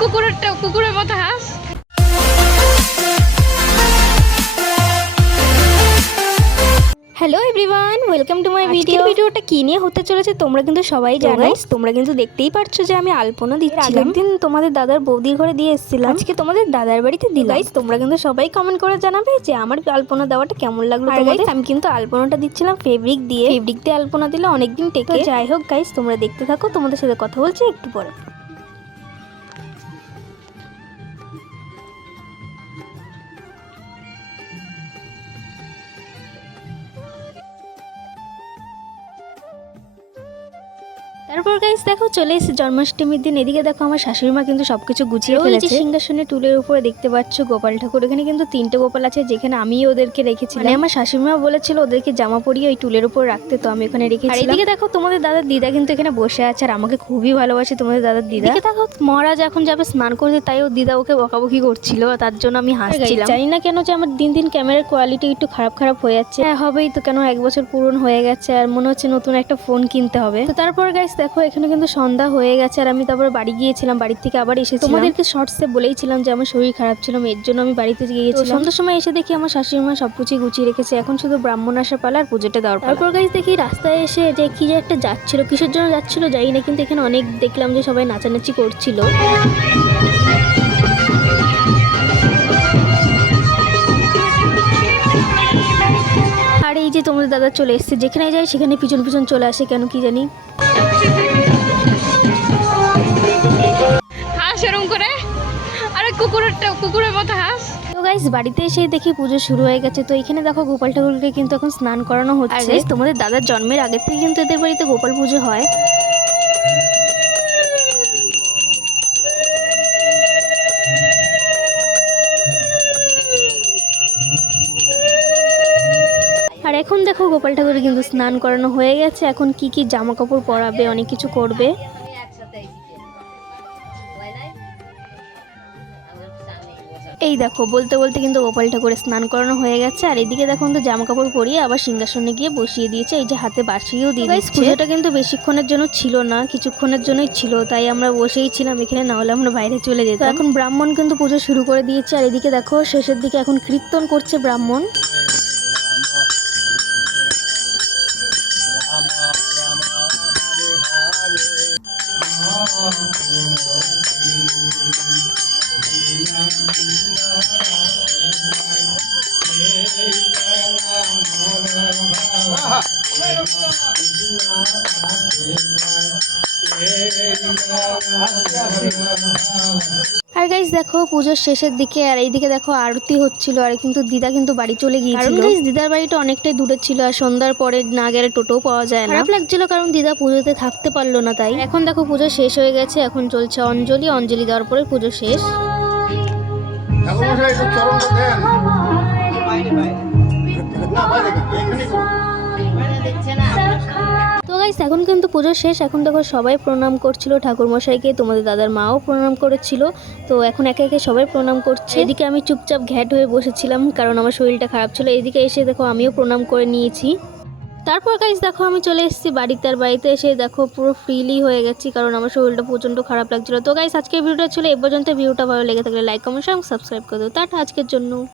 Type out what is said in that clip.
কুকুরেরটা কুকুরের মতো হাস। Hello everyone welcome to my video ভিডিওটা কি নিয়ে হতে চলেছে তোমরা কিন্তু সবাই জানো তোমরা কিন্তু দেখতেই পারছ যে আমি আলপনা দিচ্ছিলাম। দিন তোমাদের দাদার বৌদি ঘরে দিয়ে এসেছিলাম। আজকে তোমাদের দাদার বাড়িতে দিলাম। Guys, তোমরা কিন্তু সবাই কমেন্ট করে জানাবে যে আমার আলপনা দেওয়াটা কেমন লাগল আমি কিন্তু আলপনাটা দিচ্ছিলাম ফেব্রিক দিয়ে। ফেব্রিক দিয়ে আলপনা দিলে অনেকদিন টেকে। যাই হোক গাইস তোমরা দেখতে থাকো। তোমাদের সাথে কথা বলছি একটু পরে। তারপর গাইস দেখো চলে এসেছে জন্মাষ্টমীর দিন। এদিকে দেখো আমার শাশুড়ি মা কিন্তু সবকিছু গুছিয়ে ফেলেছে। সিংহাসনে টুলের উপরে দেখতে পাচ্ছ গোপাল ঠাকুর। এখানে কিন্তু তিনটে গোপাল আছে যেখানে আমি ওদেরকে রেখেছি মানে আমার শাশুড়ি মা বলেছিল ওদেরকে জামা পরিয়ে ওই টুলের উপর রাখতে তো আমি ওখানে রেখেছি আর এদিকে দেখো তোমাদের দাদার দিদা কিন্তু এখানে বসে আছে আর আমাকে খুবই ভালোবাসে তোমাদের দাদার দিদা। এদিকে দেখো মহারাজ এখন যাবে স্নান করতে তাই ও দিদা ওকে বকাবকি করছিল তার জন্য আমি হাসছিলাম। জানি না কেন যে আমার দিন দিন ক্যামেরার কোয়ালিটি একটু খারাপ খারাপ হয়ে যাচ্ছে। হ্যাঁ হবেই তো কেন এক বছর পূরণ হয়ে গেছে আর মনে হচ্ছে নতুন একটা ফোন কিনতে হবে। তো তারপর গাইস দেখো এখানে কিন্তু সন্ধ্যা হয়ে গেছে আর আমি তারপরে বাড়ি গিয়েছিলাম বাড়ির থেকে আবার এসে তোমাদেরকে শর্টসে বলেইছিলাম যে আমার শরীর খারাপ ছিল এর জন্য আমি বাড়িতে গিয়েছিলাম। সন্ধ্যার সময় এসে দেখি আমার শাশুড়ি মা সবকিছু গুছিয়ে রেখেছে এখন শুধু ব্রাহ্মণ আসার পালা আর পুজোটা দেওয়ার তারপর গাইস দেখি রাস্তায় এসে যে কি যে একটা যাচ্ছিল কিসের জন্য যাচ্ছিল জানি না কিন্তু এখানে অনেক দেখলাম যে সবাই নাচানাচি করছিল। আর এই যে তোমাদের দাদা চলে এসছে যেখানে যায় সেখানে পিছন পিছন চলে আসে কেন কি জানি? কুকুরেরটা কুকুরের মতো হাস তো গাইস বাড়িতে এসে দেখি পুজো শুরু হয়ে গেছে। তো এখানে দেখো গোপাল ঠাকুরকে কিন্তু এখন স্নান করানো হচ্ছে। তোমাদের দাদার জন্মের আগে থেকে কিন্তু এদের বাড়িতে গোপাল পুজো হয়। আর এখন দেখো গোপাল ঠাকুরের কিন্তু স্নান করানো হয়ে গেছে। এখন কি কি জামা কাপড় পরাবে অনেক কিছু করবে। এই দেখো বলতে বলতে কিন্তু গোপাল ঠাকুরের স্নান করানো হয়ে গেছে আর এদিকে দেখো কিন্তু জামা কাপড় পরিয়ে আবার সিংহাসনে গিয়ে বসিয়ে দিয়েছে এই যে হাতে বাসিয়েও দিয়ে দিচ্ছে পুজোটা কিন্তু বেশিক্ষণের জন্য ছিল না কিছুক্ষণের জন্যই ছিল তাই আমরা বসেই ছিলাম এখানে না হলে আমরা বাইরে চলে যেতাম এখন ব্রাহ্মণ কিন্তু পুজো শুরু করে দিয়েছে আর এদিকে দেখো শেষের দিকে এখন কীর্তন করছে ব্রাহ্মণ আর গাইজ দেখো পুজোর শেষের দিকে আর এইদিকে দেখো আরতি হচ্ছিল আর কিন্তু দিদা কিন্তু বাড়ি চলে গিয়েছিল। গাইজ দিদার বাড়িটা অনেকটাই দূরে ছিল আর সন্ধ্যার পরে না গেলে টোটো পাওয়া যায় না। খারাপ লাগছিল কারণ দিদা পুজোতে থাকতে পারল না তাই। এখন দেখো পুজো শেষ হয়ে গেছে এখন চলছে অঞ্জলি। অঞ্জলি দেওয়ার পরে পুজো শেষ। তো গাইস এখন কিন্তু পুজো শেষ। এখন দেখো সবাই প্রণাম করছিল ঠাকুর মশাইকে তোমাদের দাদার মাও প্রণাম করেছিল। তো এখন একে একে সবাই প্রণাম করছে। এদিকে আমি চুপচাপ ঘ্যাট হয়ে বসেছিলাম কারণ আমার শরীরটা খারাপ ছিল। এদিকে এসে দেখো আমিও প্রণাম করে নিয়েছি। তারপর গাইজ দেখো আমি চলে এসেছি বাড়িতে আর বাড়িতে এসে দেখো পুরো ফ্রিলি হয়ে গেছি, কারণ আমার শরীরটা প্রচণ্ড খারাপ লাগছিল। তো গাইজ আজকের ভিডিওটা ছিল এ পর্যন্ত। ভিডিওটা ভালো লেগে থাকলে লাইক কমেন্ট এবং সাবস্ক্রাইব করে দেবো তাটা আজকের জন্য।